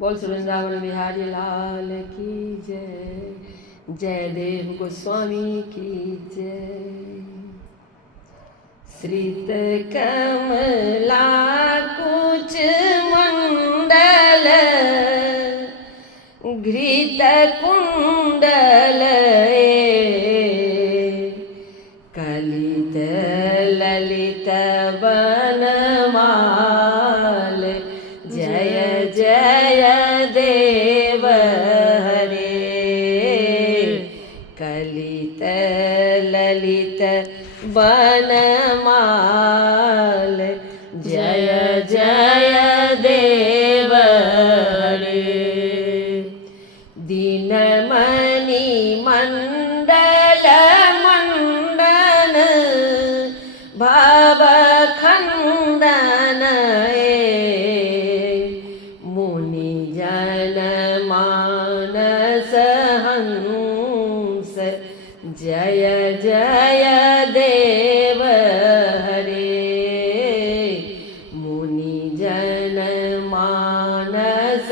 बोल वृंदावन बिहारी लाल की जय। जय देव गोस्वामी की जय। श्रित कमला कुच मंडल घृत कुंडल कलित ललित बनमाल जय जय देव हरे। कलित ललित बनमाल जय जय देव हरे। दीनमणि मंडल मंडन भव खंडन मुनि जन मानस हंस जय जय देव हरे। मुनि जन मानस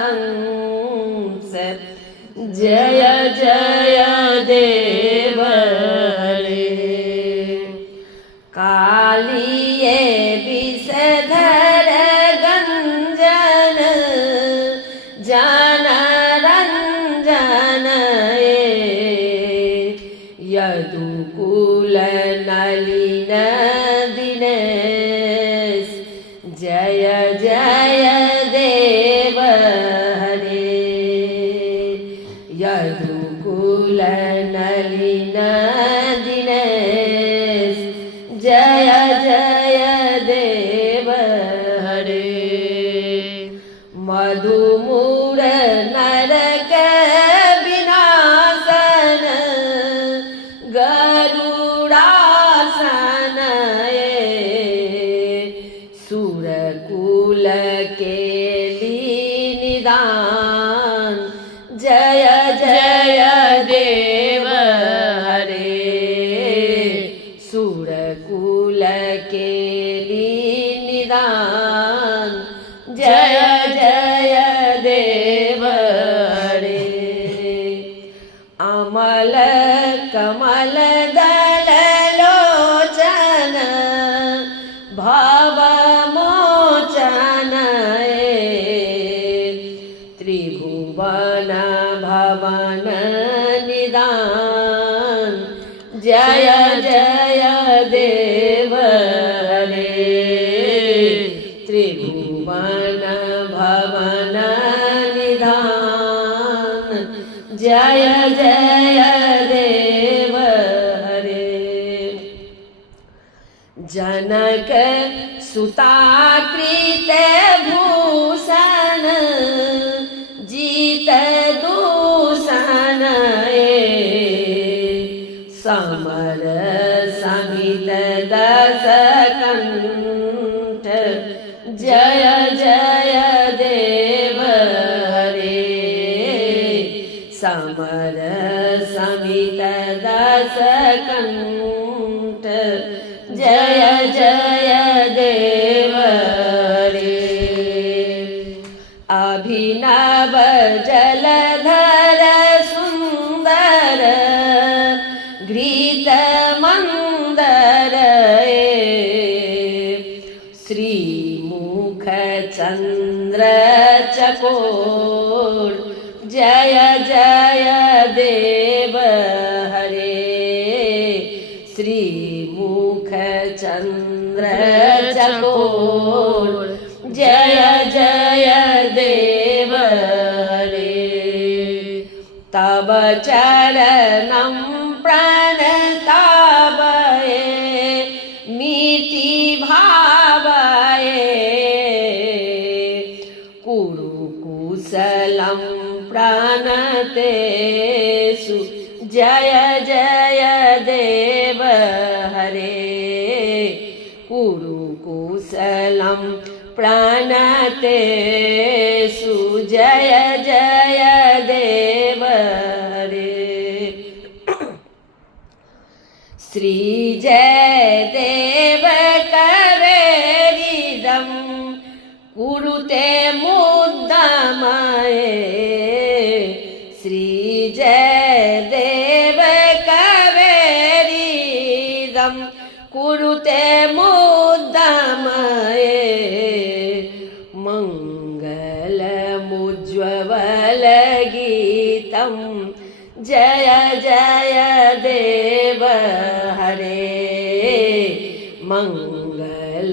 हंस जय जय देव हरे। कालिये विषधर गंजन जन रंजन यदुकुल नलिन दिनेश जय जय देव हरे। यदुकुल नलिन दिनेश जय जय देव हरे। मधुमूर नरक विनाशन गरुड़ासन सुरकुल केली निदान जय जय देव हरे। सुरकुल केली निदान जय जय देव हरे। अमल कमल दल लोचन भव मोचन त्रिभुवन भवन निदान जय जय देव हरे। त्रिभुवन भवन निधान जय जय देव हरे। जनक सुताकृत भूषण जीत दूषण समर समित दस कंठ जय जय देव हरे। समर समित दस कंठ जय जय देव हरे। अभिनव जलधर सुंदर घृत मंदर श्रीमुख चंद्र चकोर जय जय देव हरे। श्रीमुख चंद्र चकोर जय जय देव हरे। तब चरणं प्रणतावये मीति भावये कुरुकुशलं प्रणतेषु जय जय देव हरे। कुरुकुशलं प्रणतेषु जय जय देव हरे। श्री जय देव कवेरिदं कुरुते मुद्दम श्री जयदेव कवेरीदं कुरुते मुद्दमये मङ्गलमुज्ज्वलगीतं जय जय देव हरे मंगल